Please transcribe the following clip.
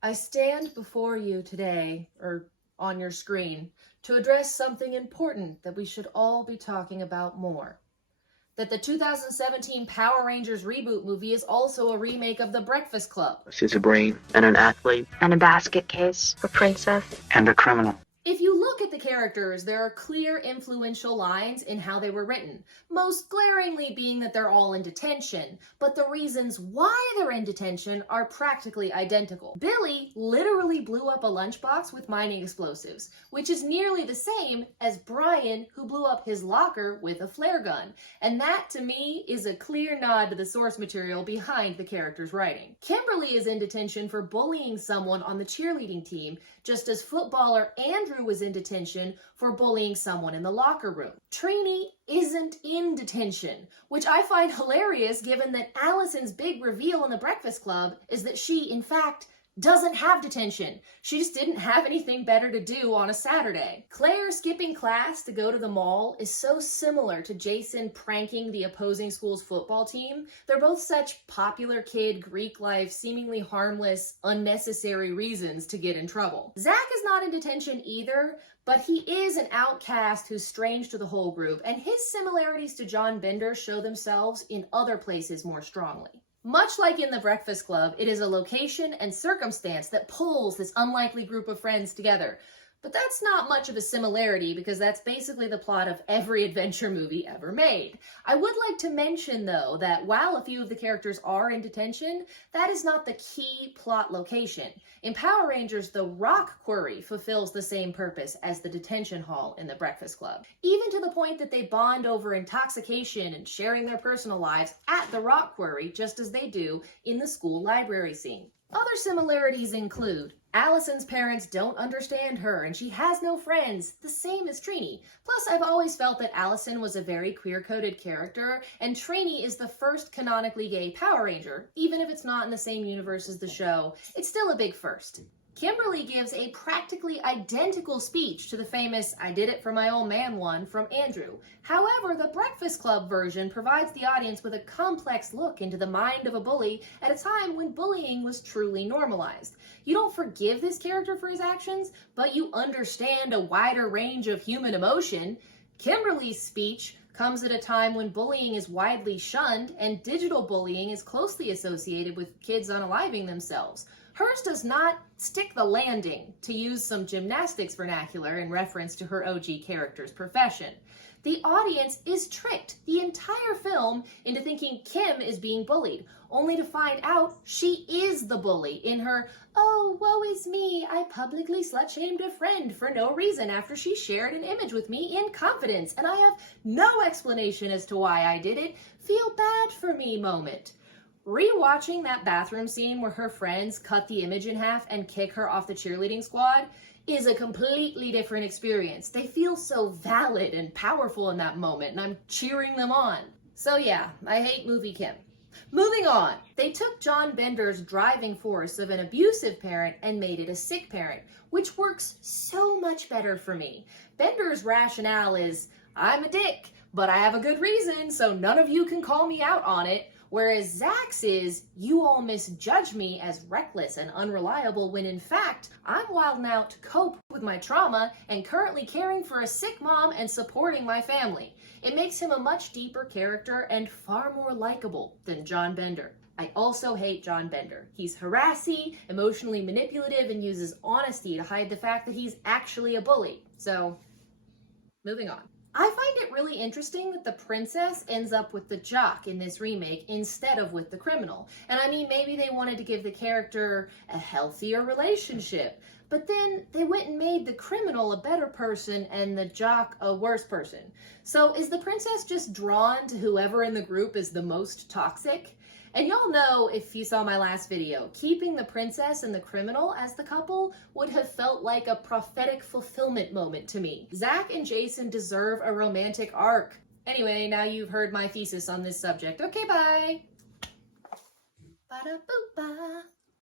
I stand before you today, or on your screen, to address something important that we should all be talking about more. That the 2017 Power Rangers reboot movie is also a remake of The Breakfast Club. She's a brain and an athlete and a basket case, a princess, and a criminal. If you look at the characters, there are clear influential lines in how they were written, most glaringly being that they're all in detention, but the reasons why they're in detention are practically identical. Billy literally blew up a lunchbox with mining explosives, which is nearly the same as Brian, who blew up his locker with a flare gun, and that, to me, is a clear nod to the source material behind the character's writing. Kimberly is in detention for bullying someone on the cheerleading team, just as footballer Andrew was in detention for bullying someone in the locker room. Trini isn't in detention, which I find hilarious given that Allison's big reveal in The Breakfast Club is that she, in fact, doesn't have detention. She just didn't have anything better to do on a Saturday. Claire skipping class to go to the mall is so similar to Jason pranking the opposing school's football team. They're both such popular kid, Greek life, seemingly harmless, unnecessary reasons to get in trouble. Zach is not in detention either, but he is an outcast who's strange to the whole group, and his similarities to John Bender show themselves in other places more strongly. Much like in The Breakfast Club, it is a location and circumstance that pulls this unlikely group of friends together. But that's not much of a similarity because that's basically the plot of every adventure movie ever made. I would like to mention, though, that while a few of the characters are in detention, that is not the key plot location. In Power Rangers, the rock quarry fulfills the same purpose as the detention hall in The Breakfast Club, even to the point that they bond over intoxication and sharing their personal lives at the rock quarry, just as they do in the school library scene. Other similarities include Allison's parents don't understand her and she has no friends, the same as Trini. Plus, I've always felt that Allison was a very queer-coded character, and Trini is the first canonically gay Power Ranger. Even if it's not in the same universe as the show, it's still a big first. Kimberly gives a practically identical speech to the famous "I did it for my old man" one from Andrew. However, the Breakfast Club version provides the audience with a complex look into the mind of a bully at a time when bullying was truly normalized. You don't forgive this character for his actions, but you understand a wider range of human emotion. Kimberly's speech comes at a time when bullying is widely shunned and digital bullying is closely associated with kids unaliving themselves. Hers does not stick the landing, to use some gymnastics vernacular in reference to her OG character's profession. The audience is tricked the entire film into thinking Kim is being bullied, only to find out she is the bully in her, "Oh, woe is me, I publicly slut-shamed a friend for no reason after she shared an image with me in confidence, and I have no explanation as to why I did it. Feel bad for me" moment. Rewatching that bathroom scene where her friends cut the image in half and kick her off the cheerleading squad is a completely different experience. They feel so valid and powerful in that moment, and I'm cheering them on. So yeah, I hate movie Kim. Moving on, they took John Bender's driving force of an abusive parent and made it a sick parent, which works so much better for me. Bender's rationale is, "I'm a dick, but I have a good reason, so none of you can call me out on it." Whereas Zach's is, "You all misjudge me as reckless and unreliable when in fact, I'm wilding out to cope with my trauma and currently caring for a sick mom and supporting my family." It makes him a much deeper character and far more likable than John Bender. I also hate John Bender. He's harassy, emotionally manipulative, and uses honesty to hide the fact that he's actually a bully. So, moving on. I find it really interesting that the princess ends up with the jock in this remake instead of with the criminal. And I mean, maybe they wanted to give the character a healthier relationship, but then they went and made the criminal a better person and the jock a worse person. So is the princess just drawn to whoever in the group is the most toxic? And y'all know, if you saw my last video, keeping the princess and the criminal as the couple would have felt like a prophetic fulfillment moment to me. Zach and Jason deserve a romantic arc. Anyway, now you've heard my thesis on this subject. Okay, bye. Ba-da-boo-ba.